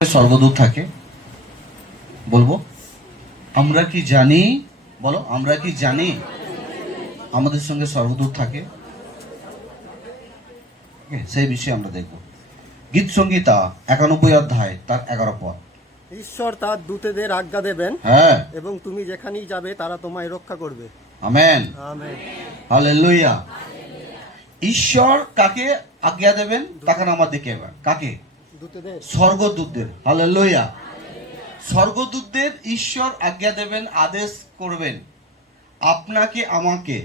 স্বর্গদূত থাকে বলবো আমরা কি জানি বলো আমরা কি জানি আমাদের সঙ্গে স্বর্গদূত থাকে সেই বিষয়ে আমরা দেখব গীত সংহিতা 91 অধ্যায় তার 11 পদ। ঈশ্বর তার দূতদের আজ্ঞা দেবেন হ্যাঁ এবং তুমি যেখানেই যাবে তারা তোমায় রক্ষা করবে। Amen amen. হালেলুয়া। ঈশ্বর কাকে আজ্ঞা দেবেন তাকান আমার দিকে এবার কাকে? দূতদের। স্বর্গদূতদের। হালেলুয়া। স্বর্গদূতদের ঈশ্বর আজ্ঞা দেবেন, আদেশ করবেন আপনাকে আমাকে,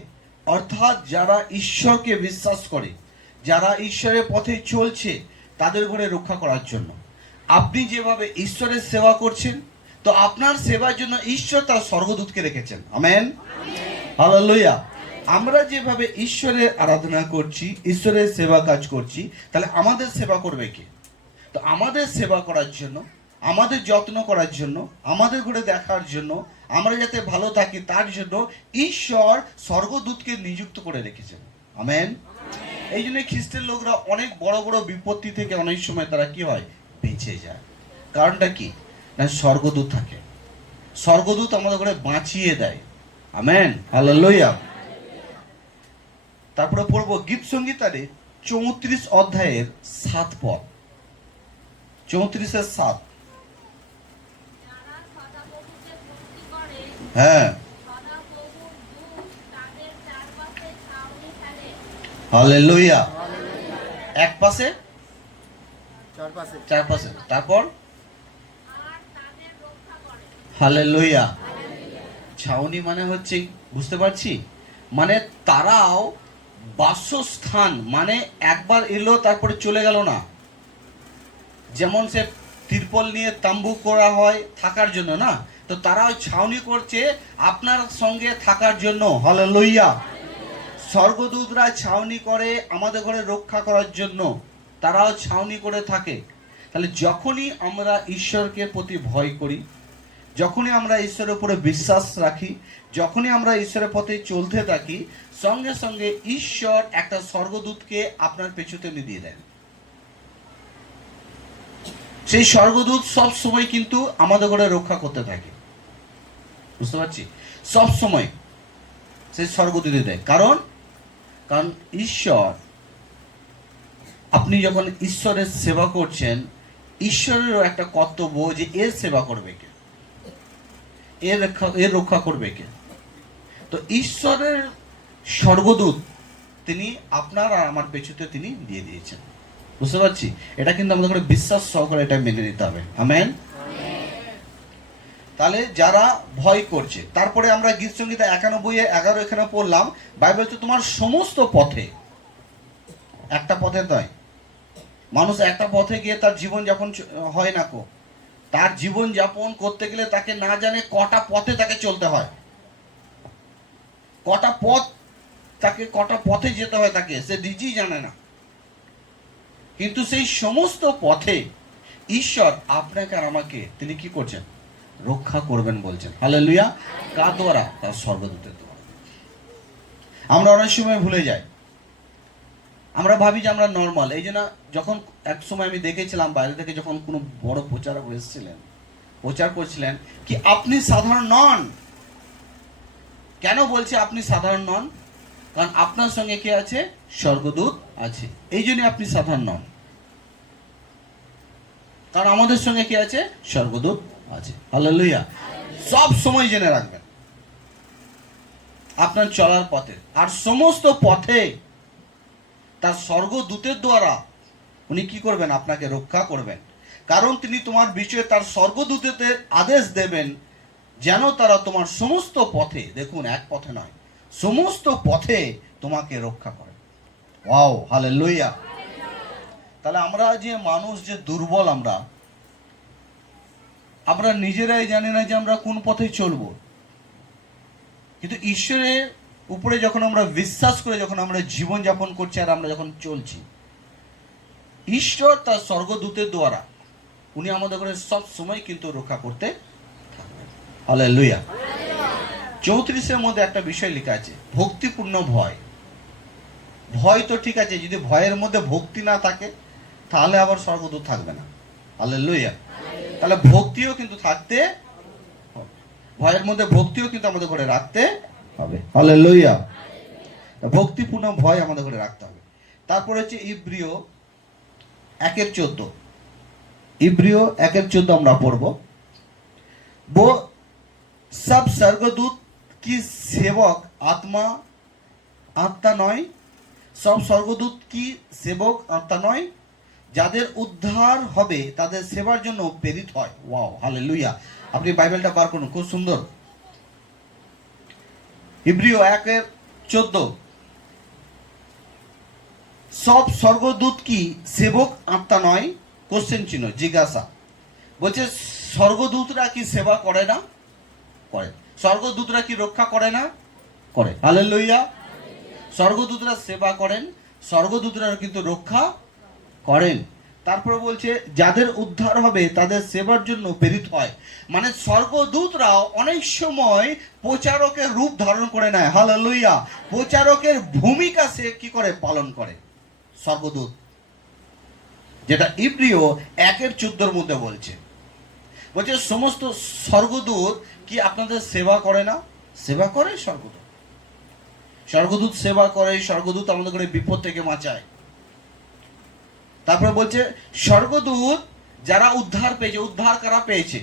অর্থাৎ যারা ঈশ্বরকে বিশ্বাস করে, যারা ঈশ্বরের পথে চলছে তাদের ঘরে রক্ষা করার জন্য। আপনি যেভাবে ঈশ্বরের সেবা করছেন, তো আপনার সেবার জন্য ঈশ্বর তার স্বর্গদূতকে রেখেছেন। Amen hallelujah. আমরা যেভাবে ঈশ্বরের আরাধনা করছি, ঈশ্বরের সেবা কাজ করছি, তাহলে আমাদের সেবা করবে কে? তো আমাদের সেবা করার জন্য, আমাদের যত্ন করার জন্য, আমাদের ঘরে দেখার জন্য, আমরা যাতে ভালো থাকি তার জন্য ঈশ্বর স্বর্গদূতকে নিযুক্ত করে রেখেছেন। আমেন। এই জন্য খ্রিস্টের লোকরা অনেক বড় বড় বিপত্তি থেকে অনেক সময় তারা কি হয়, বেঁচে যায়। কারণটা কি? না, স্বর্গদূত থাকে। স্বর্গদূত আমাদের ঘরে বাঁচিয়ে দেয়। Amen hallelujah. তারপরে পড়বো গীত সংহিতারে 34 অধ্যায়ের 7 পদ। 34-এর 7। হ্যাঁ হালেলুয়া। এক পাশে চারপাশে, তারপর হালেলুয়া। ছাউনি মানে হচ্ছে, বুঝতে পারছি, মানে তারাও বাসস্থান, মানে একবার এলো তারপরে চলে গেল না। যেমন সে তিরপল নিয়ে তাম্বু করা হয় থাকার জন্য না, তো তারাও ছাউনি করছে আপনার সঙ্গে থাকার জন্য। হালেলুয়া। স্বর্গদূতরা ছাউনি করে আমাদের ঘরে রক্ষা করার জন্য, তারাও ছাউনি করে থাকে। তাহলে যখনই আমরা ঈশ্বরকে প্রতি ভয় করি, যখনই আমরা ঈশ্বরের উপরে বিশ্বাস রাখি, যখনই আমরা ঈশ্বরের পথে চলতে থাকি, সঙ্গে সঙ্গে ঈশ্বর একটা স্বর্গদূতকে আপনার পেছুতে দিয়ে দেন। সেই স্বর্গদূত সব সময় কিন্তু আমাদের ঘরে রক্ষা করতে থাকে। বুঝতে পারছি? সব সময় সেই স্বর্গদূত দেয়। কারণ ঈশ্বর, আপনি যখন ঈশ্বরের সেবা করছেন, ঈশ্বরেরও একটা কর্তব্য যে এর সেবা করবে কে, এর রক্ষা করবে কে। তো ঈশ্বরের স্বর্গদূত তিনি আপনার আর আমার পেছুতে তিনি দিয়ে দিয়েছেন। বুঝতে পারছি? এটা কিন্তু আমাদের বিশ্বাস সহকারে এটা মেনে নিতে হবে। আমেন। তাহলে যারা ভয় করছে, তারপরে আমরা গীত সংহিতা 91-11 এখানে পড়লাম, বাইবেল তো তোমার সমস্ত পথে, একটা পথে নয়। মানুষ একটা পথে গিয়ে তার জীবন যাপন হয় না কো। তার জীবন যাপন করতে গেলে তাকে না জানে কটা পথে তাকে চলতে হয়, কটা পথ তাকে, কটা পথে যেতে হয় তাকে সে নিজেই জানে না। কিন্তু সেই সমস্ত পথে ঈশ্বর আপনাকে আর আমাকে তিনি কি করছেন, রক্ষা করবেন বলছেন। হালেলুয়া। কার দ্বারা? তার স্বর্গদূতের দ্বারা। আমরা অনেক সময় ভুলে যাই, আমরা ভাবি যে আমরা নর্মাল। এই জন্য যখন এক সময় আমি দেখেছিলাম বাইরে থেকে, যখন কোনো বড় প্রচারক এসেছিলেন, প্রচার করছিলেন কি আপনি সাধারণ নন। কেন বলছে আপনি সাধারণ নন? কারণ আপনার সঙ্গে কে আছে? স্বর্গদূত আছে। এই জন্য আপনি সাধারণ নন, কারণ আমাদের সঙ্গে কে আছে? স্বর্গদূত আছে। হালেলুয়া। সব সময় জেনে রাখবেন আপনার চলার পথে, আর সমস্ত পথে তার স্বর্গদূতের দ্বারা উনি কি করবেন? আপনাকে রক্ষা করবেন। কারণ তিনি তোমার বিষয়ে তার স্বর্গদূতদের আদেশ দেবেন যেন তারা তোমার সমস্ত পথে, দেখুন এক পথে নয়, সমস্ত পথে তোমাকে রক্ষা করে। Wow hallelujah. তাহলে আমরা যে মানুষ যে দুর্বল, আমরা নিজেরাই জানি না যে আমরা কোন পথে চলবো। কিন্তু ঈশ্বরের উপরে যখন আমরা বিশ্বাস করে যখন আমরা জীবন যাপন করছি আর আমরা যখন চলছি, ঈশ্বর তার স্বর্গদূতের দ্বারা উনি আমাদের করে সব সময় কিন্তু রক্ষা করতে থাকবেন। হালেলুয়া। 34-এর মধ্যে একটা বিষয় লেখা আছে, ভক্তিপূর্ণ ভয়। ভয় তো ঠিক আছে, যদি ভয়ের মধ্যে ভক্তি না থাকে তাহলে আবার স্বর্গদূত থাকবে না। হালেলুয়া। তাহলে ভক্তিও কিন্তু থাকতে হবে। ভয়ের মধ্যে ভক্তিও কিন্তু আমাদের ঘরে রাখতে হবে। হালেলুয়া। ভক্তিপূর্ণ ভয় আমাদের ঘরে রাখতে হবে। তারপর হচ্ছে ইব্রিয় 1:14। इब्रियो 1:14 আমরা পড়ব। वो सब स्वर्गदूत की सेवक আত্মা নয়, সব স্বর্গদূত কি সেবক আত্মা নয়, যাদের উদ্ধার হবে তাদের সেবার জন্য প্রেরিত হয়। Wow, hallelujah. আপনি বাইবেলটা বার করুন, খুব সুন্দর। ইব্রিয় 1:14, সব স্বর্গদূত কি সেবক আত্মা নয়, কোশ্চেন চিহ্ন, জিজ্ঞাসা। বলছে স্বর্গদূতরা কি সেবা করে না? করে। স্বর্গদূতরা কি রক্ষা করে না? করে। হালেলুয়া। স্বর্গদূতরা সেবা করেন, স্বর্গদূতরা কিন্তু রক্ষা করেন। তারপরে বলছে যাদের উদ্ধার হবে তাদের সেবার জন্য প্রেরিত হয়। মানে স্বর্গদূতরাও অনেক সময় প্রচারকের রূপ ধারণ করে নেয়। হালেলুয়া। প্রচারকের ভূমিকা সে কি করে পালন করে স্বর্গদূত, যেটা ইব্রিয় 1:14 মধ্যে বলছে। বলছে সমস্ত স্বর্গদূত কি আপনাদের সেবা করে না? সেবা করে স্বর্গদূত। স্বর্গদূত সেবা করে, স্বর্গদূত আমাদের করে বিপদ থেকে বাঁচায়। তারপরে বলছে স্বর্গদূত যারা উদ্ধার পেয়েছে, উদ্ধার কারা পেয়েছে?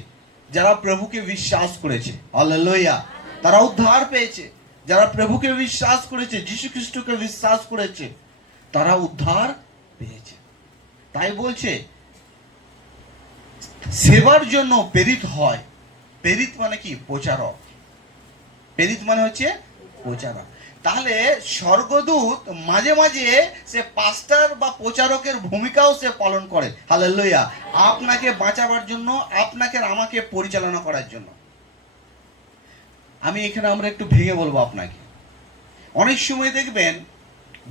যারা প্রভুকে বিশ্বাস করেছে। হালেলুয়া। তারা উদ্ধার পেয়েছে। যারা প্রভুকে বিশ্বাস করেছে, যীশু খ্রিস্টকে বিশ্বাস করেছে, তারা উদ্ধার পেয়েছে। তাই বলছে সেবার জন্য প্রেরিত হয়। প্রেরিত মানে কি? প্রচারক। প্রেরিত মানে হচ্ছে প্রচারক। তাহলে স্বর্গদূত মাঝে মাঝে সে পাস্টার বা প্রচারকের ভূমিকাও সে পালন করে। হালেলুয়া। আপনাকে বাঁচাবার জন্য, আপনাকে আমাকে পরিচালনা করার জন্য। আমি এখানে আমরা একটু ভেঙে বলবো আপনাকে। অনেক সময় দেখবেন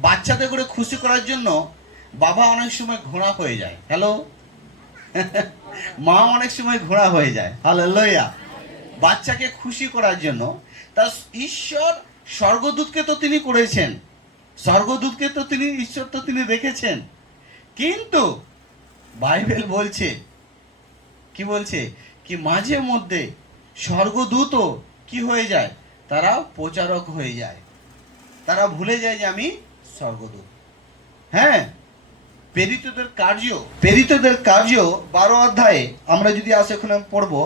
বাচ্চাদের করে খুশি করার জন্য বাবা অনেক সময় ঘোড়া হয়ে যায়। হ্যালো। মা অনেক সময় ঘোড়া হয়ে যায়। হালেলুয়া। বাচ্চাকে খুশি করার জন্য। তা ঈশ্বর স্বর্গদূতকে তো তিনি করেছেন, স্বর্গদূতকে তো তিনি, ঈশ্বর তো তিনি রেখেছেন। কিন্তু বাইবেল বলছে, কি বলছে, কি মাঝে মধ্যে স্বর্গদূতও কি হয়ে যায়? তারা প্রচারক হয়ে যায়। তারা ভুলে যায় যে আমি স্বর্গদূত। হ্যাঁ, প্রেরিতদের কার্য 12 অধ্যায়ে আমরা যদি আসে ওখানে পড়বো,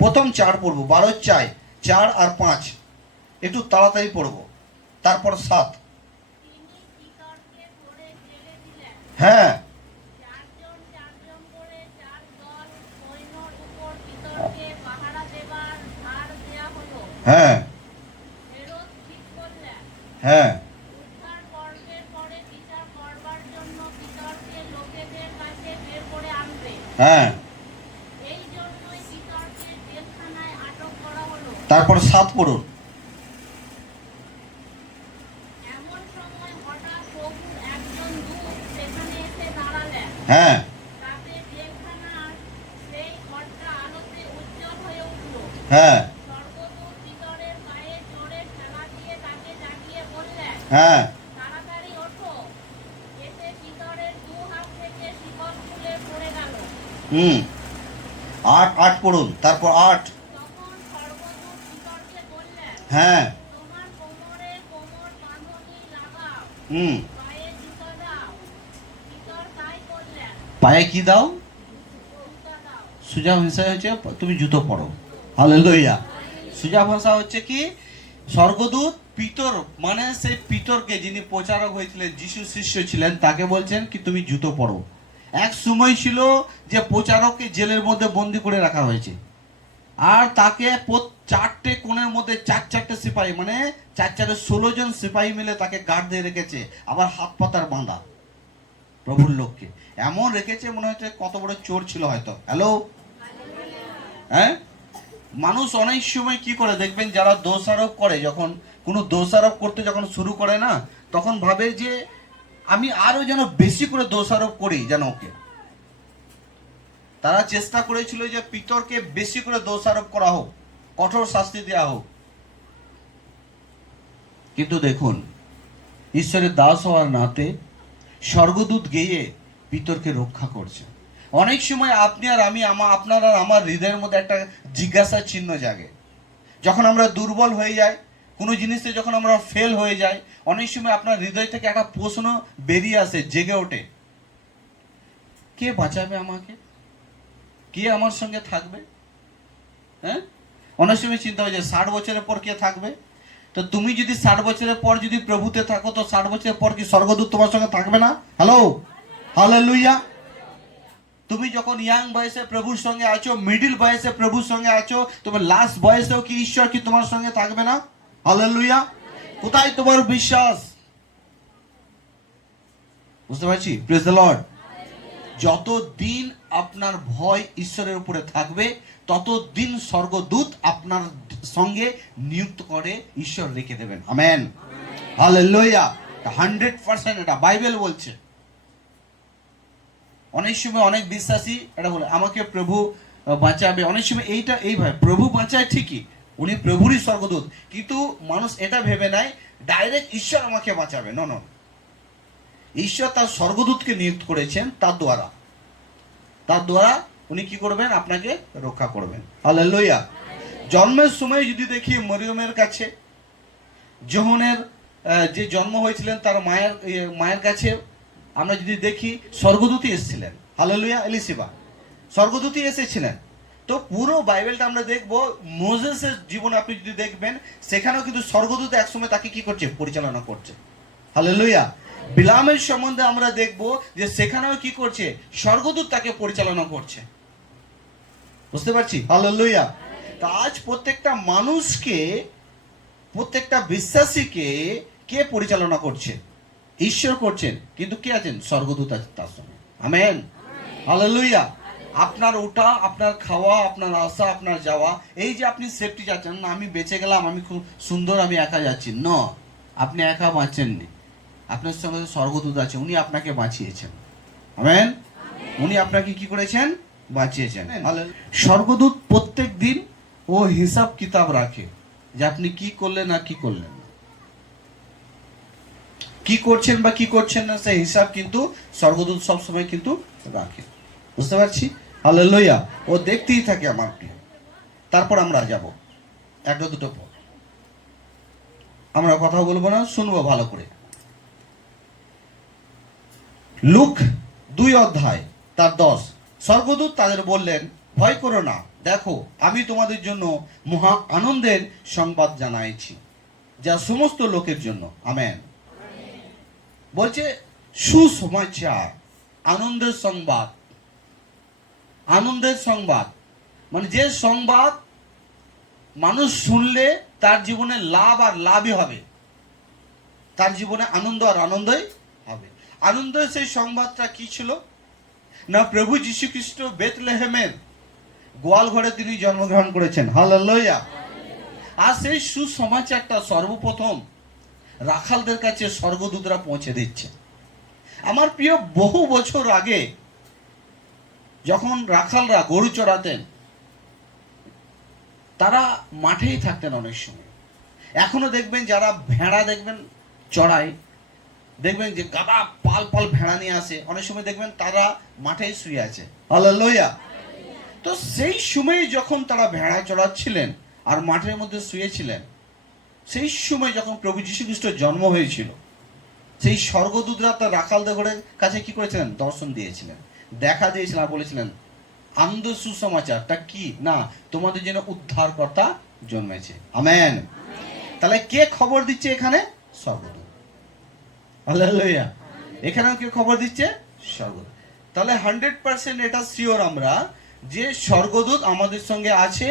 প্রথম 4 পড়বো, 12:4 আর 5, একটু তাড়াতাড়ি পড়বো। তারপর 7। হ্যাঁ, হ্যাঁ, হ্যাঁ, হ্যাঁ। তারপর 7 পড়ুন। হ্যাঁ, হ্যাঁ, হ্যাঁ, হুম। 8 পড়ুন। তারপর 8। হ্যাঁ, হুম। পায়ে কি দাও? সোজা ভাষা হচ্ছে তুমি জুতো পরো। হালেলুয়া। সোজা ভাষা হচ্ছে কি, স্বর্গদূত পিতর, মানে সেই পিতরকে, যিনি প্রচারক হয়েছিলেন, যিশু শিষ্য ছিলেন, তাকে বলছেন কি তুমি জুতো পরো। এক সময় ছিল যে প্রচারককে জেলের মধ্যে বন্দি করে রাখা হয়েছে, আর তাকে 4টে কোণের মধ্যে 4 সিপাহী, মানে 16 জন সিপাহী মিলে তাকে গার্ড দিয়ে রেখেছে। আবার হাত পাতার বাঁধা প্রভুর লোককে এমন রেখেছে, মনে হচ্ছে কত বড় চোর ছিল হয়তো। হ্যালো। হ্যাঁ, মানুষ অনেক সময় কি করে দেখবেন, যারা দোষারোপ করে, যখন কোনো দোষারোপ করতে যখন শুরু করে না, তখন ভাবে যে আমি আরো যেন বেশি করে দোষারোপ করি যেন ওকে। তারা চেষ্টা করেছিল যে পিতরকে বেশি করে দোষারোপ করা হোক, কঠোর শাস্তি দেওয়া হোক। কিন্তু দেখুন, ঈশ্বরের দাস হওয়ার নাতে স্বর্গদূত গিয়ে পিতরকে রক্ষা করছে। অনেক সময় আপনি আর আমি আপনার আর আমার হৃদয়ের মধ্যে একটা জিজ্ঞাসা চিহ্ন জাগে। যখন আমরা দুর্বল হয়ে যাই, কোনো জিনিসে যখন আমরা ফেল হয়ে যাই, অনেক সময় আপনার হৃদয় থেকে একটা প্রশ্ন বেরিয়ে আসে, জেগে ওঠে, কে বাঁচাবে আমাকে, কে আমার সঙ্গে থাকবে? হ্যাঁ, অনেক সময় চিন্তা হয় যে 60 বছরের পর কে থাকবে। তো তুমি যদি 60 বছরের পর যদি প্রভুতে থাকো, তো 60 বছরের পর কি স্বর্গদূত তোমার সঙ্গে থাকবে না? Hello, hallelujah. তুমি যখন ইয়াং বয়সে প্রভুর সঙ্গে আছো, মিডিল বয়সে প্রভুর সঙ্গে আছো, তবে লাস্ট বয়সেও কি ঈশ্বর কি তোমার সঙ্গে থাকবে না? হালেলুয়া। কোথায় তোমার বিশ্বাস? বুঝতে পারছি? Praise the Lord. যতদিন আপনার ভয় ঈশ্বরের উপরে থাকবে, ততদিন স্বর্গদূত আপনার সঙ্গে নিযুক্ত করে ঈশ্বর রেখে দেবেন। Amen, hallelujah. 100% এটা বাইবেল বলছে। অনেক সময় অনেক বিশ্বাসী এটা বলে আমাকে প্রভু বাঁচাবে, অনেক সময় এইভাবে প্রভু বাঁচায় ঠিকই, উনি প্রভুরই স্বর্গদূত, কিন্তু মানুষ এটা ভেবে নেয় ডাইরেক্ট ঈশ্বর আমাকে বাঁচাবে। ন, ঈশ্বর তার স্বর্গদূতকে নিযুক্ত করেছেন, তার দ্বারা উনি কি করবেন? আপনাকে রক্ষা করবেন। হালেলুয়া। জন্মের সময় যদি দেখি মরিয়মের কাছে, যোহনের যে জন্ম হয়েছিলেন তার মায়ের কাছে আমরা যদি দেখি স্বর্গদূতই এসেছিলেন। হালেলুয়া। এলিসিবা স্বর্গদূতই এসেছিলেন। তো পুরো বাইবেলটা আমরা দেখবো, মোজেসের জীবনে আপনি যদি দেখবেন, সেখানেও কিন্তু স্বর্গদূত একসময় তাকে কি করছে? পরিচালনা করছে। হালেলুয়া। বিলামের সম্বন্ধে আমরা দেখব যে সেখানেও কি করছে? স্বর্গদূত তাকে পরিচালনা করছে। বুঝতে পারছি? হালেলুয়া। তা আজ প্রত্যেকটা মানুষকে, প্রত্যেকটা বিশ্বাসীকে কে পরিচালনা করছে? ঈশ্বর করছেন, কিন্তু কে আছেন? স্বর্গদূত আছে তার সঙ্গে। Amen, hallelujah. আপনার ওঠা, আপনার খাওয়া, আপনার আসা, আপনার যাওয়া, এই যে আপনি সেফটি যাচ্ছেন না, আমি বেঁচে গেলাম, আমি খুব সুন্দর, আমি একা যাচ্ছি, না, আপনি একা বাঁচেননি, আপনার সঙ্গে স্বর্গদূত আছে, উনি আপনাকে বাঁচিয়েছেন। আমেন। উনি আপনাকে কি করেছেন? বাঁচিয়েছেন। স্বর্গদূত প্রত্যেক দিন ও হিসাব কিতাব রাখে যে আপনি কি করলেন না কি করলেন না, কি করছেন বা কি করছেন না, সেই হিসাব কিন্তু স্বর্গদূত সবসময় কিন্তু রাখে। বুঝতে পারছি? হালেলুয়া। ও দেখতেই থাকে আমার প্রিয়। তারপর আমরা যাব একটা দুটো পর, আমরা কথা বলবো না, শুনবো ভালো করে। লুক 2 অধ্যায় তার 10। স্বর্গদূত তাদের বললেন, ভয় করো না, দেখো আমি তোমাদের জন্য মহা আনন্দের সংবাদ জানাইছি, যা সমস্ত লোকের জন্য। আমেন। বলছে সুসমাচার, আনন্দের সংবাদ। আনন্দের সংবাদ মানে যে সংবাদ মানুষ শুনলে তার জীবনে লাভ আর লাভই হবে, তার জীবনে আনন্দ আর আনন্দই হবে। আনন্দের সেই সংবাদটা কি ছিল না? প্রভু যীশু খ্রিস্ট বেথলেহেমের গোয়াল ঘরে তিনি জন্মগ্রহণ করেছেন। হালেলুয়া। আর সেই সুসমাচারটা সর্বপ্রথম রাখালদের কাছে স্বর্গদূতরা পৌঁছে দিচ্ছে। আমার প্রিয়, বহু বছর আগে যখন রাখালরা গরু চড়াতেন, তারা মাঠেই থাকতেন অনেক সময়। এখনো দেখবেন যারা ভেড়া দেখবেন চড়ায়, দেখবেন যে গাদা পাল পাল ভেড়া নিয়ে আসে, অনেক সময় দেখবেন তারা মাঠেই শুয়ে আছে। হালেলুয়া। তো সেই সময় যখন তারা ভেড়া চড়াচ্ছিলেন আর মাঠের মধ্যে শুয়েছিলেন, সেই সময় যখন প্রভু যীশু খ্রিস্টের জন্ম হয়েছিল, সেই স্বর্গদূতরা তার রাখালদের কাছে কি করেছিলেন? দর্শন দিয়েছিলেন, দেখা দিয়েছিলেন, আর বলেছিলেন আনন্দ সুসমাচারটা কি না, তোমাদের জন্য উদ্ধারকর্তা জন্মেছে। আমেন। তাহলে কে খবর দিচ্ছে এখানে? স্বর্গদূত। হালেলুয়া। এখানেও কে খবর দিচ্ছে? স্বর্গদূত। তাহলে 100% এটা শিওর আমরা যে স্বর্গদূত আমাদের সঙ্গে আছে।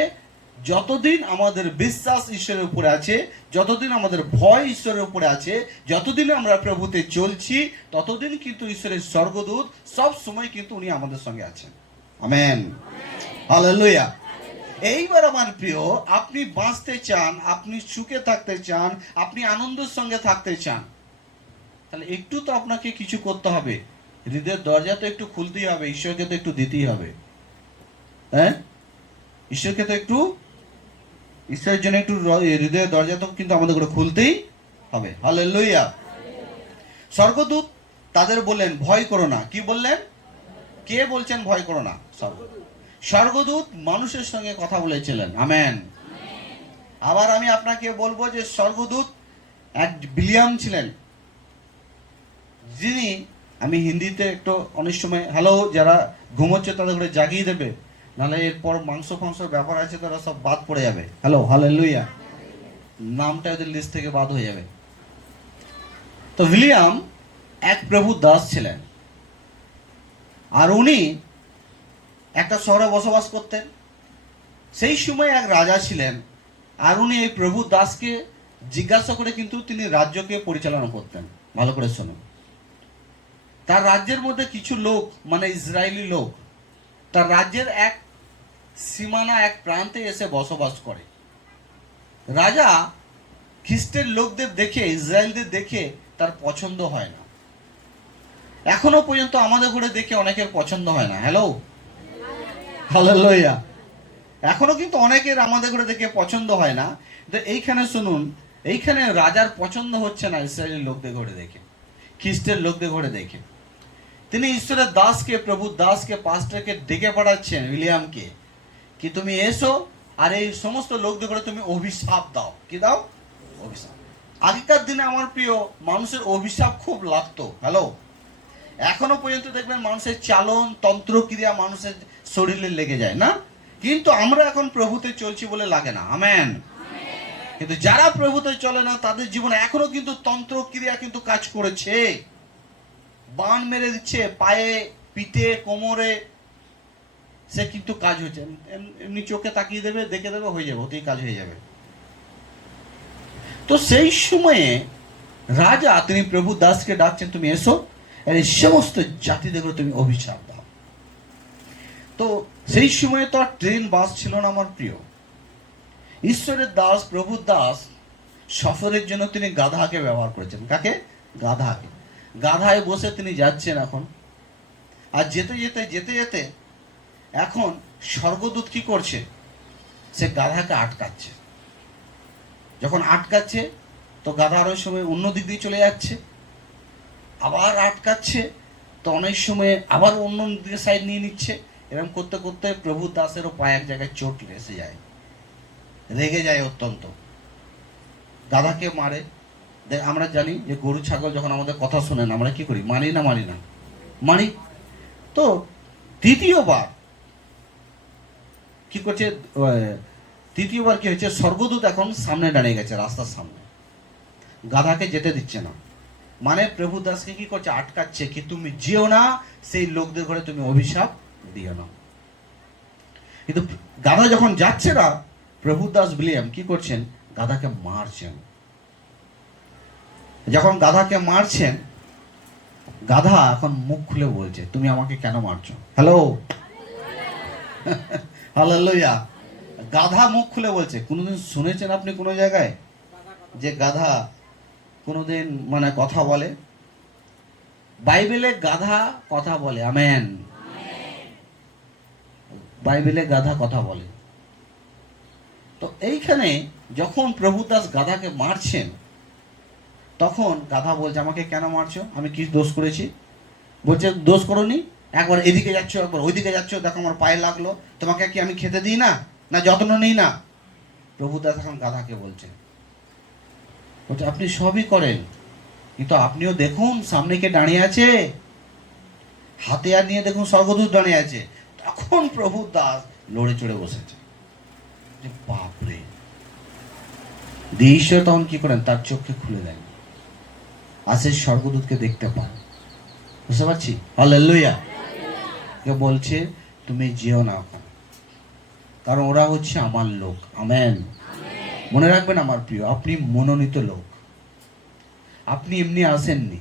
যতদিন আমাদের বিশ্বাস ঈশ্বরের উপরে আছে, যতদিন আমাদের ভয় ঈশ্বরের উপরে আছে, যতদিন আমরা প্রভুতে চলছি, ততদিন কিন্তু ঈশ্বরের স্বর্গদূত সব সময় কিন্তু উনি আমাদের সঙ্গে আছেন। Amen, hallelujah. এইবার আমার প্রিয়, আপনি বাঁচতে চান, আপনি সুখে থাকতে চান, আপনি আনন্দের সঙ্গে থাকতে চান, তাহলে একটু তো আপনাকে কিছু করতে হবে। হৃদয়ের দরজা তো একটু খুলতেই হবে, ঈশ্বরকে তো একটু দিতেই হবে। হ্যাঁ, ঈশ্বরকে তো একটু, ঈশ্বরের জন্য একটু হৃদয়ের দরজা তো কিন্তু আমাদের করে খুলতেই হবে। হালেলুয়া। স্বর্গদূত তাদের বললেন, ভয় করো না। কি বললেন? কে বলছেন ভয় করো না? স্বর্গদূত মানুষের সঙ্গে কথা বলেছিলেন। আমেন। আবার আমি আপনাকে বলবো যে স্বর্গদূত এক বিলিয়াম ছিলেন, যিনি, আমি হিন্দিতে একটু অনেক সময়, হ্যালো, যারা ঘুমোচ্ছে তাদের করে জাগিয়ে দেবে, নাহলে এরপর মাংস ব্যাপার আছে, তারা সব বাদ পড়ে যাবে। হ্যালো, হালেলুয়া, নামটা ওদের লিস্ট থেকে বাদ হয়ে যাবে। তো উইলিয়াম এক প্রভু দাস ছিলেন, আর উনি একটা শহরে বসবাস করতেন। সেই সময় এক রাজা ছিলেন, আর উনি এই প্রভু দাসকে জিজ্ঞাসা করে কিন্তু তিনি রাজ্যকে পরিচালনা করতেন। ভালো করে শুনুন। তার রাজ্যের মধ্যে কিছু লোক, মানে ইসরায়েলি লোক, তার রাজ্যের এক সীমানা, এক প্রান্তে এসে বসবাস করে। রাজা খ্রিস্টের লোকদের দেখে, ইসরায়েলদের দেখে তার পছন্দ হয় না। এখনো পর্যন্ত আমাদের ঘরে দেখে অনেকের পছন্দ হয় না। Hello, hallelujah. এখনো কিন্তু অনেকের আমাদের ঘরে দেখে পছন্দ হয় না। তো এইখানে শুনুন, এইখানে রাজার পছন্দ হচ্ছে না ইসরায়েলের লোকদের ঘরে দেখে, খ্রিস্টের লোকদের ঘরে দেখে। তিনি ঈশ্বরের দাসকে, প্রভু দাসকে, পাস্টরকে ডেকে পাঠাচ্ছেন, উইলিয়ামকে, কি তুমি এসো আর এই সমস্ত লোকদের ঘরে তুমি অভিশাপ দাও। কি দাও? অভিশাপ। আগেকার দিনে আমার প্রিয়, মানুষের অভিশাপ খুব লাগতো। হ্যালো, এখনো পর্যন্ত দেখবেন মানুষের চালন, তন্ত্রক্রিয়া মানুষের শরীরে লেগে যায় না, কিন্তু আমরা এখন প্রভুতে চলছি বলে লাগে না। আমেন। কিন্তু যারা প্রভুতে চলে না তাদের জীবনে এখনো কিন্তু তন্ত্রক্রিয়া কিন্তু কাজ করেছে। বান মেরে দিচ্ছে পায়ে, পিঠে, কোমরে, সে কিন্তু কাজ হচ্ছে। এমনি চোখে তাকিয়ে দেবে, দেখে দেবে, হয়ে যাবে, ওতেই কাজ হয়ে যাবে। তো সেই সময়ে রাজা, তিনি প্রভু দাসকে ডাকছেন, তুমি এসো আর এই সমস্ত জাতিদের তুমি অভিশাপ দাও। তো সেই সময়ে তো আর ট্রেন, বাস ছিল না আমার প্রিয়। ঈশ্বরের দাস, প্রভু দাস সফরের জন্য তিনি গাধাকে ব্যবহার করেছেন। কাকে? গাধাকে। গাধায় বসে তিনি যাচ্ছেন এখন। আর যেতে যেতে যেতে যেতে এখন স্বর্গদূত কি করছে? সে গাধাকে আটকাচ্ছে। যখন আটকাচ্ছে তো গাধার ওই সময় অন্য দিক দিয়ে চলে যাচ্ছে, আবার আটকাচ্ছে, তো অনেক সময় আবার অন্য দিকে সাইড নিয়ে নিচ্ছে। এরকম করতে করতে প্রভু দাসেরও পায়ে এক জায়গায় চোট এসে যায়, রেগে যায় অত্যন্ত, গাধাকে মারে। আমরা জানি যে গরু ছাগল যখন আমাদের কথা শোনেন আমরা কি করি? মানি না? মানি না? মানি। তো তৃতীয়বার কি করছে? তৃতীয়বার কি হচ্ছে? স্বর্গদূত এখন সামনে দাঁড়িয়ে গেছে, রাস্তার সামনে, গাধাকে যেতে দিচ্ছে না। মানে প্রভু দাসকে কি করছে? আটকাচ্ছে, কি তুমি যেও না, সেই লোকদের ঘরে তুমি অভিশাপ দিও না। কিন্তু গাধা যখন যাচ্ছে না, প্রভু দাস উইলিয়াম কি করছেন? গাধাকে মারছেন। যখন গাধাকে মারছেন, গাধা এখন মুখ খুলে বলছে, তুমি আমাকে কেন মারছো? Hello, hallelujah. গাধা মুখ খুলে বলছে। কোনোদিন শুনেছেন আপনি কোনো জায়গায় যে গাধা কোনোদিন মানে কথা বলে? বাইবেলে গাধা কথা বলে। আমেন। বাইবেলে গাধা কথা বলে। তো এইখানে যখন প্রভু দাস গাধাকে মারছেন, তখন গাধা বলছে, আমাকে কেন মারছো? আমি কি দোষ করেছি? বলছে, দোষ করোনি, একবার এদিকে যাচ্ছ, একবার ওইদিকে যাচ্ছ, দেখো আমার পায়ে লাগলো, তোমাকে কি আমি খেতে দিই না, না যত্ন নিই না? প্রভু দাস এখন গাধাকে বলছে, আপনি সবই করেন, কিন্তু আপনিও দেখুন সামনে কে দাঁড়িয়ে আছে, হাতিয়ার নিয়ে দেখুন স্বর্গদূত দাঁড়িয়ে আছে। তখন প্রভু দাস লড়ে চড়ে বসেছে। বাপরে! ঈশ্বর তখন কি করেন? তার চোখকে খুলে দেন, আর সেই স্বর্গদূতকে দেখতে পান। বুঝতে পারছি? হালেলুয়া। কে বলছে, তুমি যেও না ওখানে, কারণ ওরা হচ্ছে আমার লোক। আমেন। মনে রাখবেন আমার প্রিয়, আপনি মনোনীত লোক। আপনি এমনি আসেননি,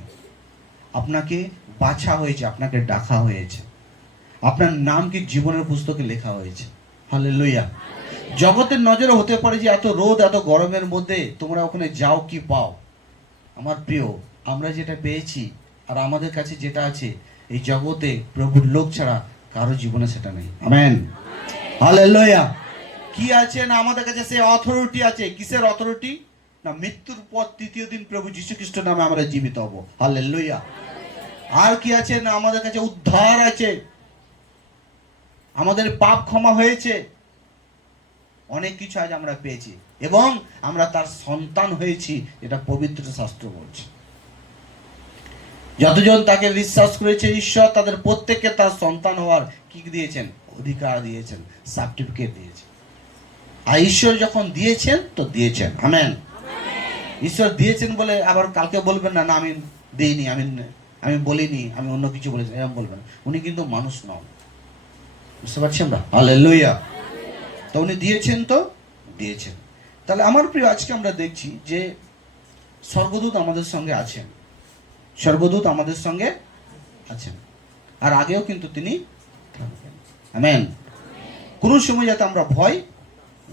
আপনাকে বাছা হয়েছে, আপনাকে ডাকা হয়েছে, আপনার নাম কি জীবনের পুস্তকে লেখা হয়েছে। হালেলুয়া। জগতের নজরে হতে পারে যে এত রোদ, এত গরমের মধ্যে তোমরা ওখানে যাও, কি পাও? আমার প্রিয়, আমরা যেটা পেয়েছি আর আমাদের কাছে যেটা আছে, এই জগতে প্রভুর লোক ছাড়া কারো জীবনে সেটা নেই। আমেন। হালেলুয়া। কি আছে না আমাদের কাছে? সেই অথরিটি আছে। কিসের অথরিটি? না মৃত্যুর পর তৃতীয় দিন প্রভু যীশু খ্রিস্টের নামে আমরা জীবিত হব। হালেলুয়া। আর কি আছে না আমাদের কাছে? উদ্ধার আছে। আমাদের পাপ ক্ষমা হয়েছে, অনেক কিছু আজ আমরা পেয়েছি এবং আমরা তার সন্তান হয়েছি, এটা পবিত্র শাস্ত্র বলছে। যতজন তাকে বিশ্বাস করেছে ঈশ্বর তাদের প্রত্যেককে তার সন্তান হওয়ার কি দিয়েছেন? অধিকার দিয়েছেন, সার্টিফিকেট দিয়েছেন। আর ঈশ্বর যখন দিয়েছেন তো দিয়েছেন। আমেন। ঈশ্বর দিয়েছেন বলে আবার কালকে বলবেন না, না আমি দিইনি, আমি বলিনি, আমি অন্য কিছু বলেছি, এরকম বলবেন। উনি কিন্তু মানুষ নন, বুঝতে পারছি আমরা? হালেলুয়া। তো উনি দিয়েছেন তো দিয়েছেন। তাহলে আমার প্রিয়, আজকে আমরা দেখছি যে স্বর্গদূত আমাদের সঙ্গে আছেন, স্বর্গদূত আমাদের সঙ্গে আছেন, আর আগেও কিন্তু তিনি থাকবেন। আমেন। কোনো সময় যাতে আমরা ভয়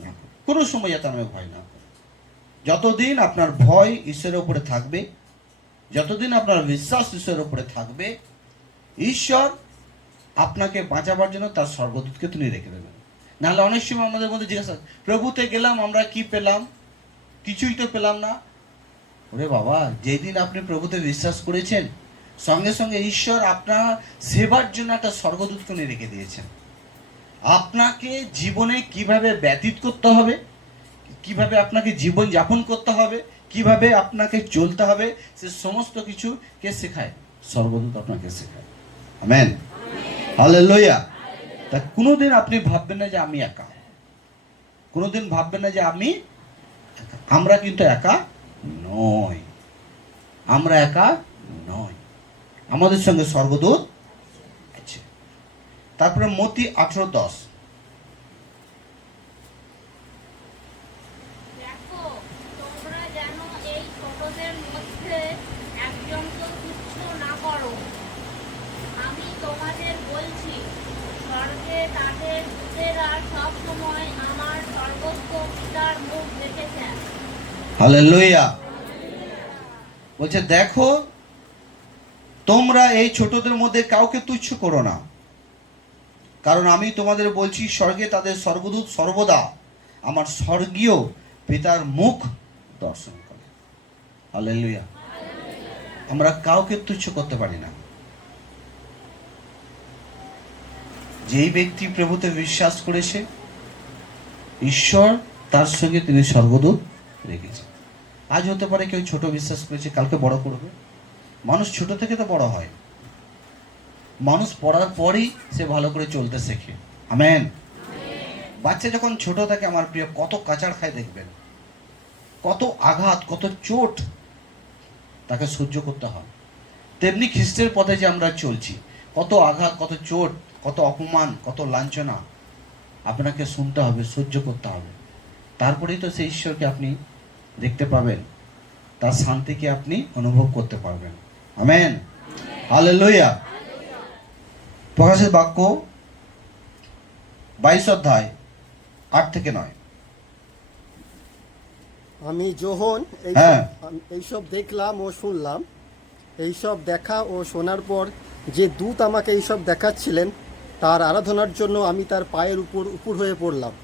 না করি, কোনো সময় যাতে আমরা ভয় না করি। যতদিন আপনার ভয় ঈশ্বরের উপরে থাকবে, যতদিন আপনার বিশ্বাস ঈশ্বরের উপরে থাকবে, ঈশ্বর আপনাকে বাঁচাবার জন্য তার স্বর্গদূতকে তিনি রেখে দেবেন। নাহলে অনেক সময় আমাদের মধ্যে জিজ্ঞাসা, প্রভুতে গেলাম, আমরা কি পেলাম? কিছুই তো পেলাম না। ওরে বাবা, যেদিন আপনি প্রভুতে বিশ্বাস করেছেন, সঙ্গে সঙ্গে ঈশ্বর আপনার সেবার জন্য একটা স্বর্গদূতকে উনি রেখে দিয়েছেন। আপনাকে জীবনে কিভাবে ব্যতীত করতে হবে, কিভাবে আপনাকে জীবন যাপন করতে হবে, কিভাবে আপনাকে চলতে হবে, সে সমস্ত কিছু কে শেখায়? স্বর্গদূত আপনাকে শেখায়। আমেন। হালেলুয়া। তা কোনোদিন আপনি ভাববেন না যে আমি একা, কোনোদিন ভাববেন না যে আমি একা। আমরা কিন্তু একা নয়, আমরা একা নয়, আমাদের সঙ্গে স্বর্গদূত আছে। তারপরে মতি 18:10, দেখো, তোমরা যেন এই ছোটদের মধ্যে একজনকে তুচ্ছ না করো। আমি তোমাদের বলছি, স্বর্গে তাদের দূতেরা সব সময় আমার সর্বস্ব পিতার মুখ দেখেছেন। হালেলুয়া। বলছে দেখো, তোমরা এই ছোটদের মধ্যে কাউকে তুচ্ছ করো না, কারণ আমি তোমাদের বলছি স্বর্গে তাদের স্বর্গদূত সর্বদা আমার স্বর্গীয় পিতার মুখ দর্শন করে। হালেলুয়া। আমরা কাউকে তুচ্ছ করতে পারি না। যেই ব্যক্তি প্রভুতে বিশ্বাস করেছে, ঈশ্বর তার সঙ্গে তিনি স্বর্গদূত রেখেছে। আজ হতে পারে কেউ ছোট বিশ্বাস করেছে, কালকে বড় করবে। মানুষ ছোট থেকে তো বড় হয়, মানুষ পড়ার পরই সে ভালো করে চলতে শেখে। আমেন। বাচ্চা যখন ছোট থাকে আমার প্রিয়, কত কাচাড় খায় দেখবেন, কত আঘাত, কত চোট তাকে সহ্য করতে হয়। তেমনি খ্রিস্টের পথে যে আমরা চলছি, কত আঘাত, কত চোট, কত অপমান, কত লাঞ্ছনা আপনাকে শুনতে হবে, সহ্য করতে হবে। তারপরেই তো সেই ঈশ্বরকে আপনি দেখতে পাবেন, তার শান্তিকে আপনি অনুভব করতে পারবেন। আমেন। হালেলুয়া। প্রকাশের বাক্য 22 অধ্যায় 8 থেকে 9। আমি যখন হ্যাঁ। এইসব দেখলাম ও শুনলাম, এইসব দেখা ও শোনার পর যে দূত আমাকে এইসব দেখাচ্ছিলেন, তার আরাধনার জন্য আমি তার পায়ের উপর হয়ে পড়লাম।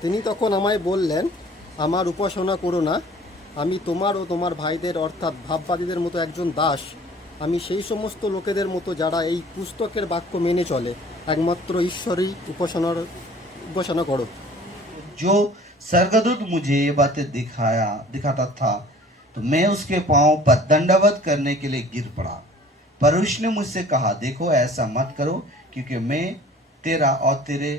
তিনি তখন আমায় বললেন, আমার উপাসনা করো না, আমি তোমার ও তোমার ভাইদের অর্থাৎ ভাববাদীদের মতো একজন দাস। আমি সেই সমস্ত লোকেদের মতো যারা এই পুস্তকের বাক্য মেনে চলে। একমাত্র ঈশ্বরই উপাসনা করো। जो स्वर्गदूत मुझे ये बातें दिखाता था तो मैं उसके पांव पर दंडवत करने के लिए गिर पड़ा, पर उसने मुझसे कहा, देखो ऐसा मत करो, क्योंकि मैं तेरा और तेरे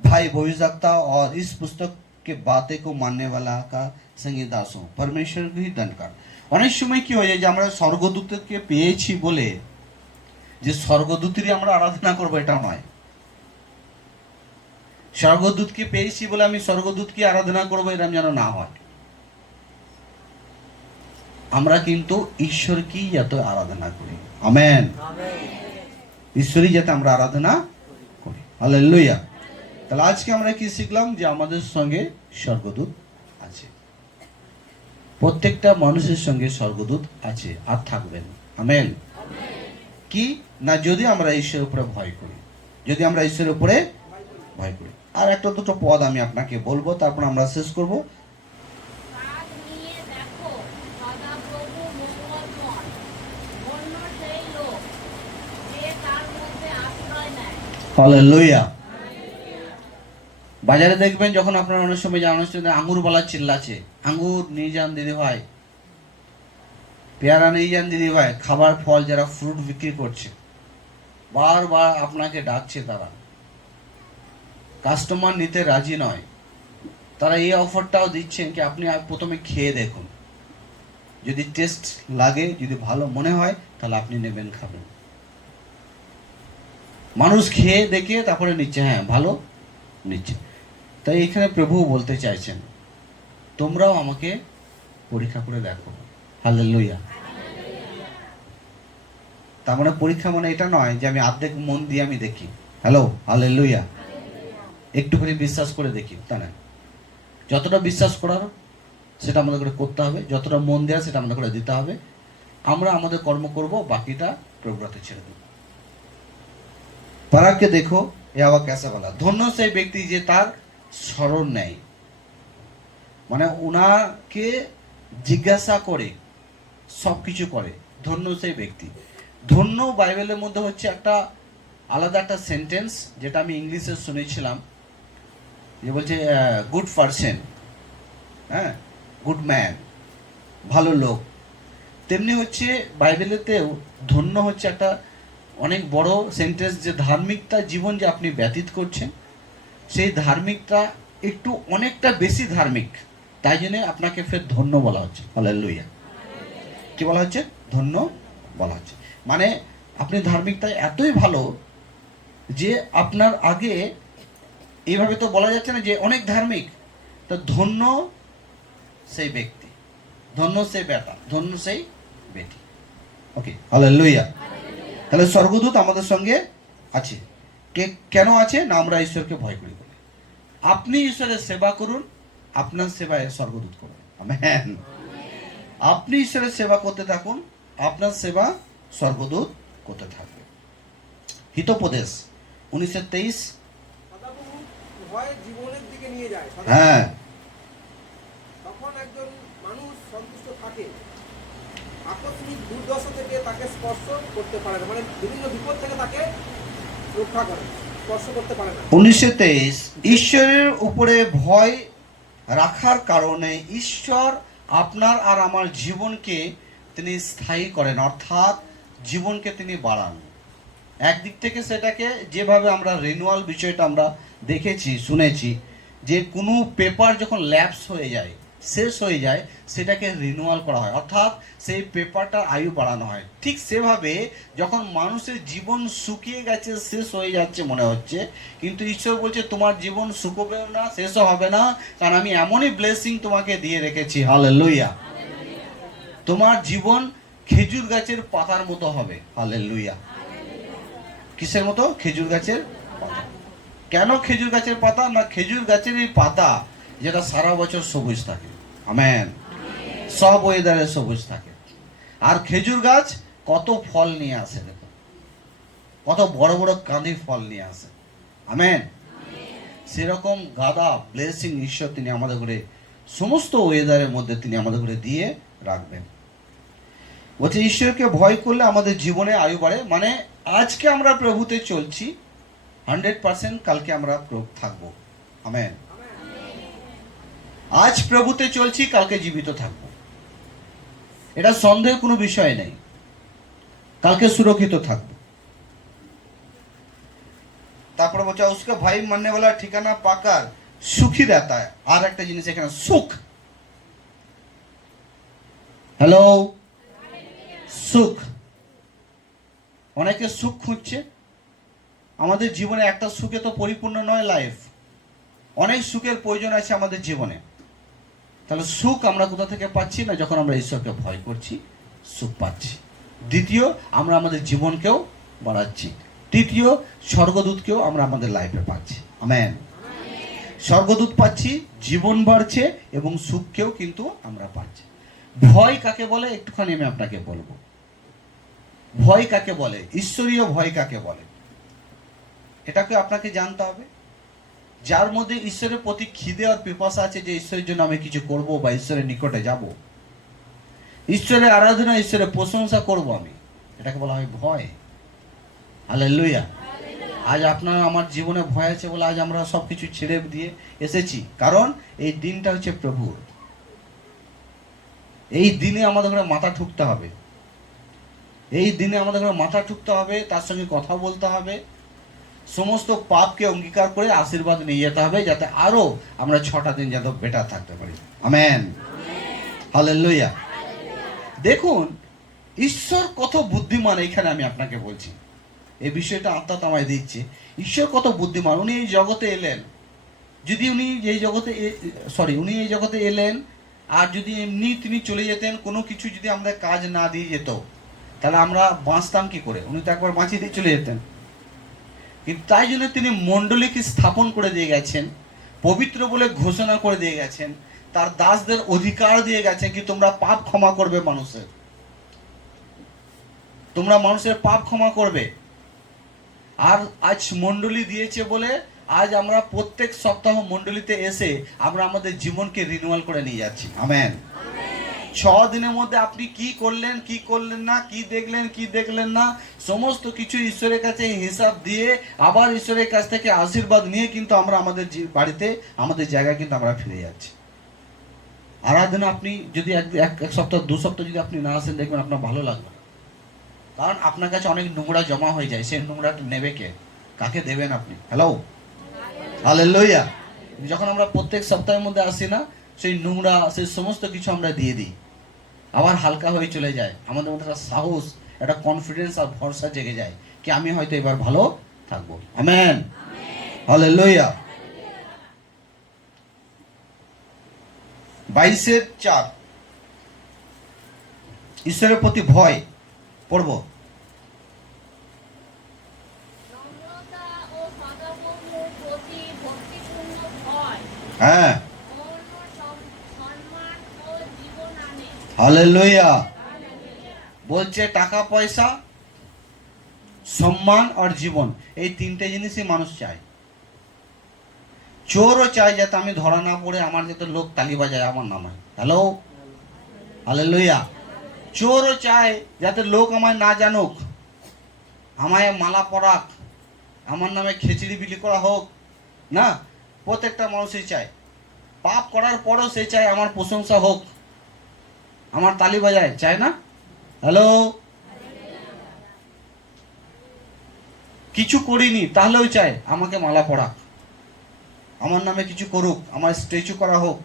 भाई भविष्यवक्ता और इस पुस्तक के बातें को मानने वाला का संगीदास हूँ। परमेश्वर को ही दंड कर। অনেক সময় কি হয়ে যায় যে আমরা স্বর্গদূতকে পেয়েছি বলে যে স্বর্গদূতেরই আমরা আরাধনা করবো, এটা নয়। স্বর্গদূতকে পেয়েছি বলে আমি স্বর্গদূতকে আরাধনা করবো, এরকম যেন না হয়। আমরা কিন্তু ঈশ্বরকেই যাতে আরাধনা করি। আমেন। ঈশ্বরই যাতে আমরা আরাধনা করি। হালেলুয়া। তাহলে আজকে আমরা কি শিখলাম? যে আমাদের সঙ্গে স্বর্গদূত আছে, প্রত্যেকটা মানুষের সঙ্গে স্বর্গদূত আছে আর থাকবেন। আমেন। কি না, যদি আমরা ঈশ্বরের উপরে ভয় করি, যদি আমরা ঈশ্বরের উপরে ভয় করি। আর একটা দুটো পদ আমি আপনাকে বলবো, তারপর আমরা শেষ করব। কাজ নিয়ে দেখো, সদাপ্রভু মঙ্গলময়, অন্য সেই লোক যে তার মধ্যে আশ্রয় হালেলুয়া। বাজারে দেখবেন যখন আপনারা অনেক সময় যান, অনেক সময় আঙ্গুর বলা চিল্লাছে, আঙ্গুর নিয়ে যান দিদি ভাই, পেয়ারা নিয়ে যান দিদি ভাই। খাবার ফল যারা ফ্রুট বিক্রি করছে বারবার আপনাকে ডাকছে, তারা কাস্টমার নিতে রাজি নয়। তারা এই অফারটাও দিচ্ছেন কি আপনি প্রথমে খেয়ে দেখুন, যদি টেস্ট লাগে, যদি ভালো মনে হয় তাহলে আপনি নেবেন, খাবেন। মানুষ খেয়ে দেখে তারপরে নিচ্ছে, হ্যাঁ ভালো নিচ্ছে। তাই এখানে প্রভু বলতে চাইছেন তোমরাও আমাকে পরীক্ষা করে দেখো। হালেলুয়া। তার মানে পরীক্ষা মানে এটা নয় যে আমি অর্ধেক মন দিয়ে আমি দেখি, হ্যালো হালেলুয়া, একটুখানি বিশ্বাস করে দেখি, তা না। যতটা বিশ্বাস করার সেটা আমাদের করে করতে হবে, যতটা মন দেওয়া সেটা আমাদের করে দিতে হবে। আমরা আমাদের কর্ম করব, বাকিটা প্রভুর হাতে ছেড়ে দেব। পারাকে দেখো এ আবার কেসা বলা, ধন্য সেই ব্যক্তি যে তার স্মরণ নেয়, মানে ওনাকে জিজ্ঞাসা করে সব কিছু করে, ধন্য সেই ব্যক্তি। ধন্য বাইবেলের মধ্যে হচ্ছে একটা আলাদা একটা সেন্টেন্স, যেটা আমি ইংলিশে শুনেছিলাম, যে বলছে গুড পারসন, হ্যাঁ, গুড ম্যান, ভালো লোক। তেমনি হচ্ছে বাইবেলেতেও ধন্য হচ্ছে একটা অনেক বড় সেন্টেন্স, যে ধার্মিকতা জীবন যে আপনি ব্যতীত করছেন, সেই ধার্মিকটা একটু অনেকটা বেশি ধার্মিক, তাই জন্য আপনাকে ফের ধন্য বলা হচ্ছে। হালেলুয়া। কি বলা হচ্ছে? ধন্য বলা হচ্ছে। মানে আপনি ধার্মিকতা এতই ভালো যে আপনার আগে এইভাবে তো বলা যাচ্ছে না যে অনেক ধার্মিক, তো ধন্য সেই ব্যক্তি, ধন্য সেই বেটা, ধন্য সেই বেটি। ওকে, হালেলুয়া। তাহলে স্বর্গদূত আমাদের সঙ্গে আছে। কেন আছে না? আমরা ঈশ্বরকে ভয় করি বলে। আপনি ঈশ্বরের সেবা করুন, আপনার সেবায় স্বর্গদূত করুন। আমেন। আপনি ঈশ্বরের সেবা করতে থাকুন, আপনার সেবা স্বর্গদূত করতে থাকবে। হিতোপদেশ 1923। ভয় জীবনের দিকে নিয়ে যায়। হ্যাঁ, তখন একজন মানুষ সন্তুষ্ট থাকে, আকস্মিক দুর্দশা থেকে তাকে স্পর্শ করতে পারে না, মানে বিভিন্ন বিপদ থেকে তাকে রক্ষা করে, স্পর্শ করতে পারে না। 1923 ঈশ্বরের উপরে ভয় রাখার কারণে ঈশ্বর আপনার আর আমার জীবনকে তিনি স্থায়ী করেন, অর্থাৎ জীবনকে তিনি বাড়ান। একদিক থেকে সেটাকে যেভাবে আমরা রিনিউয়াল বিষয়টা আমরা দেখেছি, শুনেছি, যে কোনো পেপার যখন ল্যাপস হয়ে যায়, শেষ হয়ে যায়, সেটাকে রিনিউয়াল করা হয়, অর্থাৎ সেই পেপারটার আয়ু বাড়ানো হয়। ঠিক সেভাবে যখন মানুষের জীবন শুকিয়ে গেছে, শেষ হয়ে যাচ্ছে মনে হচ্ছে, কিন্তু ঈশ্বর বলছে তোমার জীবন শুকোবেও না, শেষও হবে না, কারণ আমি এমনই ব্লেসিং তোমাকে দিয়ে রেখেছি। হালেলুয়া। তোমার জীবন খেজুর গাছের পাতার মতো হবে। হালেলুয়া। কিসের মতো? খেজুর গাছের পাতা। কেন খেজুর গাছের পাতা? না, খেজুর গাছের এই পাতা যেটা সারা বছর সবুজ থাকে। আমেন। সব ওয়েদারে সবুজ থাকে। আর খেজুর গাছ কত ফল নিয়ে আসে, দেখো কত বড় বড় কাঁদি ফল নিয়ে আসে। আমেন। সেরকম গাদা ব্লেসিং ঈশ্বর তিনি আমাদের করে সমস্ত ওয়েদারের মধ্যে তিনি আমাদের করে দিয়ে রাখবেন। বলছে ঈশ্বরকে ভয় করলে আমাদের জীবনে আয়ু বাড়ে। মানে আজকে আমরা প্রভুতে চলছি 100%, কালকে আমরা থাকবো। আমেন। আজ প্রভুতে চলছি, কালকে জীবিত থাকবো, এটা সন্দেহের কোনো বিষয় নেই। কালকে সুরক্ষিত থাকবো। তারপরে বলছে উসকা ভাই মাননে वाला ঠিকানা পাকার সুখী रहता है। আর একটা জিনিস এখানে, সুখ। হ্যালো, সুখ। অনেকে সুখ খুঁজছে। আমাদের জীবনে একটা সুখে তো পরিপূর্ণ নয় লাইফ, অনেক সুখের প্রয়োজন আছে আমাদের জীবনে। তাহলে সুখ আমরা কোথা থেকে পাচ্ছি? না, যখন আমরা ঈশ্বরকে ভয় করছি, সুখ পাচ্ছি। দ্বিতীয়, আমরা আমাদের জীবনকেও বাড়াচ্ছি। তৃতীয়, স্বর্গদূতকেও আমরা আমাদের লাইফে পাচ্ছি। আমেন। স্বর্গদূত পাচ্ছি, জীবন বাড়ছে, এবং সুখকেও কিন্তু আমরা পাচ্ছি। ভয় কাকে বলে একটুখানি আমি আপনাকে বলবো। ভয় কাকে বলে, ঈশ্বরীয় ভয় কাকে বলে, এটাকে আপনাকে জানতে হবে। যার মধ্যে ঈশ্বরের প্রতি খিদে আর পিপাসা আছে, যে ঈশ্বরের জন্য আমি কিছু করব বা ঈশ্বরের নিকটে যাব, ঈশ্বরের আরাধনা, ঈশ্বরের প্রশংসা করব আমি, এটাকে বলা হয় ভয়। হালেলুয়া। আজ আপনার আমার জীবনে ভয় আছে বলে আজ আমরা সব কিছু ছেড়ে দিয়ে এসেছি, কারণ এই দিনটা হচ্ছে প্রভুর। এই দিনে আমাদের ঘরে মাথা ঠুকতে হবে, এই দিনে আমাদের ঘরে মাথা ঠুকতে হবে, তার সঙ্গে কথা বলতে হবে, সমস্ত পাপকে অঙ্গীকার করে আশীর্বাদ নিয়ে যেতে হবে, যাতে আরো আমরা 6টা দিন যাতে বেটার থাকতে পারি। Amen, hallelujah. দেখুন ঈশ্বর কত বুদ্ধিমান, এইখানে আমি আপনাকে বলছি, এই বিষয়টা আত্মা আমায় দিচ্ছে। ঈশ্বর কত বুদ্ধিমান, উনি এই জগতে এলেন, যদি উনি এই জগতে উনি এই জগতে এলেন আর যদি এমনি তিনি চলে যেতেন, কোনো কিছু যদি আমরা কাজ না দিয়ে যেত, তাহলে আমরা বাঁচতাম কি করে? উনি তো একবার বাঁচিয়ে দিয়ে চলে যেতেন। কিন্তু তাই জন্য তিনি মণ্ডলীকে স্থাপন করে দিয়ে গেছেন, পবিত্র বলে ঘোষণা করে দিয়ে গেছেন, তার দাসদের অধিকার দিয়ে গেছেন কি তোমরা পাপ ক্ষমা করবে, তোমরা মানুষের পাপ ক্ষমা করবে। আর আজ মণ্ডলী দিয়েছে বলে আজ আমরা প্রত্যেক সপ্তাহ মণ্ডলীতে এসে আমরা আমাদের জীবনকে রিনিউয়াল করে নিয়ে যাচ্ছি। আমেন। 6 দিনের মধ্যে আপনি কি করলেন, কি করলেন না, কি দেখলেন, কি দেখলেন না, সমস্ত কিছু ঈশ্বরের কাছে হিসাব দিয়ে আবার ঈশ্বরের কাছ থেকে আশীর্বাদ নিয়ে কিন্তু আমরা আমাদের বাড়িতে, আমাদের জায়গায় কিন্তু আমরা ফিরে যাচ্ছি। আরাধনা আপনি যদি এক সপ্তাহ 2 সপ্তাহ যদি আপনি না আসেন, দেখবেন আপনার ভালো লাগবে, কারণ আপনার কাছে অনেক নোংরা জমা হয়ে যায়। সেই নোংরাটা নেবে কে? কাকে দেবেন আপনি? Hello, hallelujah. যখন আমরা প্রত্যেক সপ্তাহের মধ্যে আসি না, সেই নোংরা, সেই সমস্ত কিছু আমরা দিয়ে দিই, আবার হালকা হয়ে চলে যায়। আমাদের মধ্যে একটা সাহস, একটা কনফিডেন্স আর ভরসা জেগে যায় কি আমি হয়তো এবার ভালো থাকবো। Amen, hallelujah. 22:4 ঈশ্বরের প্রতি ভয় পড়ব। নম্রতা ও সদাপ্রভুর প্রতি ভক্তিপূর্ণ ভয় হ্যাঁ, অন্য সম্মান ও জীবন আনে। হালেলুয়া। বলছে টাকা পয়সা, সম্মান আর জীবন, এই 3টে জিনিসই মানুষ চায়। চোরও চায় যাতে আমি ধরা না পড়ে আমার যাতে লোক তালি বাজায় আমার নামে। Hello, hallelujah. চোরও চায় যাতে লোক আমায় না জানুক, আমায় মালা পরাক, আমার নামে খিচড়ি বিলি করা হোক না। প্রত্যেকটা মানুষই চায়, পাপ করার পরও সে চায় আমার প্রশংসা হোক, আমার তালি বাজায়, চায় না? হ্যালো, কিছু করিনি তাহলেও চায় আমাকে মালা পরাক, আমার নামে কিছু করুক, আমার স্ট্যাচু করা হোক।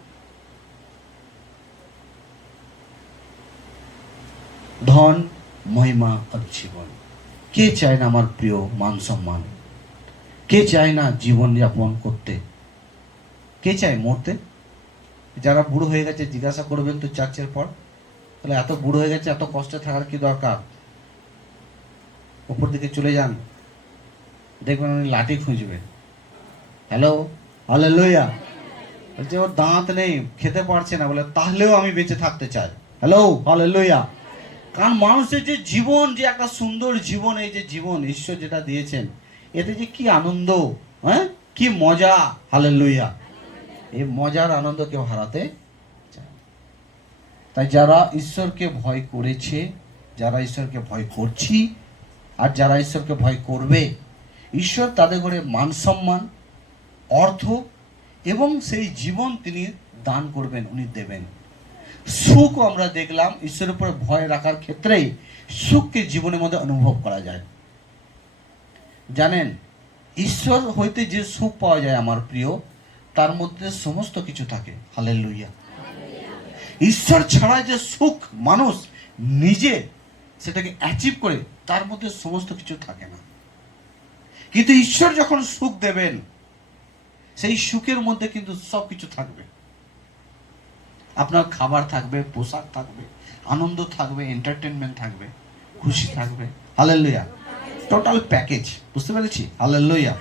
ধন, মহিমা আর জীবন, কে চায় না আমার প্রিয় মান সম্মান? কে চায় না জীবন যাপন করতে? কে চায় মরতে? যারা বুড়ো হয়ে গেছে জিজ্ঞাসা করবেন তো চার্চের পর, তাহলে এত বুড়ো হয়ে গেছে, এত কষ্টে থাকার কি দরকার? উপর দিকে চলে যান, দেখবেন উনি লাঠি খুঁজবেন। Hello, hallelujah. বলছে ওর দাঁত নেই, খেতে পারছে না, বলে তাহলেও আমি বেঁচে থাকতে চাই। Hello, hallelujah. কারণ মানুষের যে জীবন, যে একটা সুন্দর জীবন, এই যে জীবন ঈশ্বর যেটা দিয়েছেন, এতে যে কি আনন্দ, হ্যাঁ, কি মজা। হালেলুয়া। এই মজার আনন্দ কেউ হারাতে চায়। তাই যারা ঈশ্বরকে ভয় করেছে, যারা ঈশ্বরকে ভয় করছি, আর যারা ঈশ্বরকে ভয় করবে, ঈশ্বর তাদের ঘরে মান সম্মান, অর্থ এবং সেই জীবন তিনি দান করবেন, উনি দেবেন। সুখ আমরা দেখলাম ঈশ্বরের উপরে ভয় রাখার ক্ষেত্রেই সুখকে জীবনের মধ্যে অনুভব করা যায়। জানেন, ঈশ্বর হইতে যে সুখ পাওয়া যায় আমার প্রিয়, তার মধ্যে সমস্ত কিছু থাকে। হালেলুয়া। ঈশ্বর ছাড়া যে সুখ মানুষ নিজে সেটাকে অ্যাচিভ করে, তার মধ্যে সমস্ত কিছু থাকে না। কিন্তু ঈশ্বর যখন সুখ দেবেন, সেই সুখের মধ্যে কিন্তু সব কিছু থাকবে। আপনার খাবার থাকবে, পোশাক থাকবে, আনন্দ থাকবে, এন্টারটেনমেন্ট থাকবে, খুশি থাকবে। হালেলুয়া। টোটাল প্যাকেজ, বুঝতে পেরেছি? হালেলুয়া।